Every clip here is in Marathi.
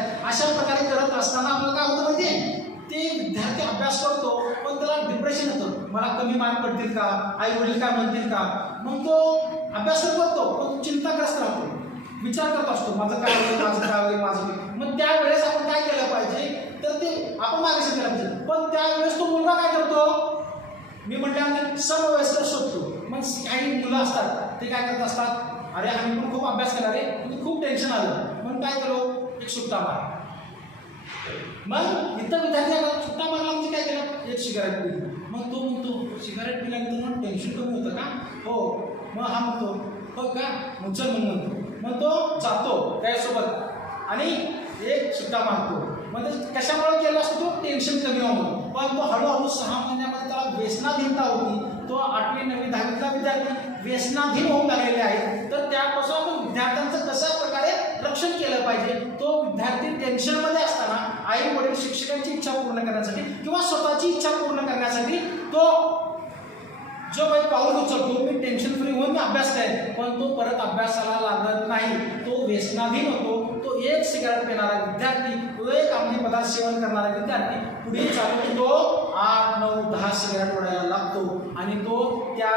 आहे अशा प्रकारे करत असताना आपल्याला काय होतं माहिती ते विद्यार्थी अभ्यास करतो पण त्याला डिप्रेशन येतं. मला कमी मार्क पडतील का? आई वडील काय म्हणतील का? मग तो अभ्यास तर करतो पण तो चिंताग्रस्त राहतो. विचार करत असतो माझं काय होईल माझं काय होईल माझं होईल. मग त्यावेळेस आपण काय केलं पाहिजे? तर ते आपण मार्गदर्शन केलं पाहिजे. पण त्यावेळेस तो मुलगा काय करतो? मी म्हटल्यानंतर समवयस्कर शोधतो. मग काही मुलं असतात ते काय करत असतात? अरे आम्ही पण खूप अभ्यास केला रे. म्हणजे खूप टेन्शन आलं. मग काय केलो एक सुट्टा मार. मग इथं विद्यार्थी आला सुट्टा मारला म्हणजे काय केलं? एक सिगारेट पिली. मग तो म्हणतो सिगारेट पिल्यानंतर मग टेन्शन कमी होतं का? हो. मग हा म्हणतो हो का? मग चल मग म्हणतो. मग तो जातो त्यासोबत आणि एक सुट्टा मारतो. मग ते कशामुळे केला असतो तो? टेन्शन कमी होतो पण तो हळूहळू सहा महिन्यामध्ये त्याला व्यसनाधीनता होती तो आठवी विद्यार्थी व्यसनाधीन होऊन लागलेले आहेत. तर त्यापासून आपण विद्यार्थ्यांचं कशा प्रकारे रक्षण केलं पाहिजे? तो विद्यार्थी टेन्शनमध्ये असताना आई वडील शिक्षकांची इच्छा पूर्ण करण्यासाठी किंवा स्वतःची इच्छा पूर्ण करण्यासाठी तो जो काही पाऊल उचलतो मी टेन्शन फ्री होऊन अभ्यास करेन पण तो परत अभ्यासाला लागत नाही. तो व्यसनाधीन होतो. तो एक सिगारेट पिणारा विद्यार्थी तो एक अंमली पदार्थ सेवन करणारा विद्यार्थी पुढे चालून तो आठ नऊ दहा सिगारेट ओढायला लागतो. आणि तो त्या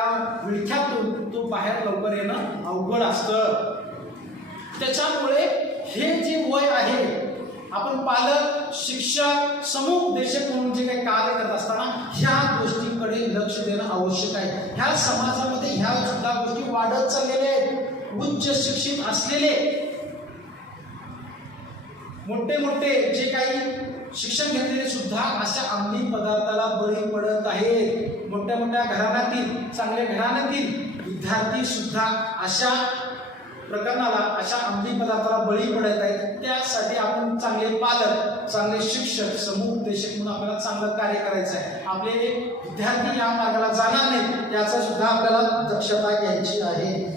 विळख्यातून तो बाहेर लवकर येणं अवघड असतं. त्याच्यामुळे हे जे वय आहे आपण पालक शिक्षक समूह म्हणून जे काही कार्य करत असताना ह्या गोष्टींकडे लक्ष देणं आवश्यक आहे. ह्या समाजामध्ये ह्या सुद्धा गोष्टी वाढत चाललेल्या आहेत. उच्च शिक्षित असलेले मोठे मोठे जे काही शिक्षण घेतलेले सुद्धा अशा अंमली पदार्थाला बळी पडत आहेत. मोठ्या मोठ्या घराण्यातील चांगल्या घराण्यातील विद्यार्थी सुद्धा अशा प्रकरणाला अशा अंमली पदार्थाला बळी पडत आहेत. त्यासाठी आपण चांगले पालक चांगले शिक्षक समुपदेशक म्हणून आपल्याला चांगलं कार्य करायचं आहे. आपले विद्यार्थी या मार्गाला जाणार नाहीत याचा सुद्धा आपल्याला दक्षता घ्यायची आहे.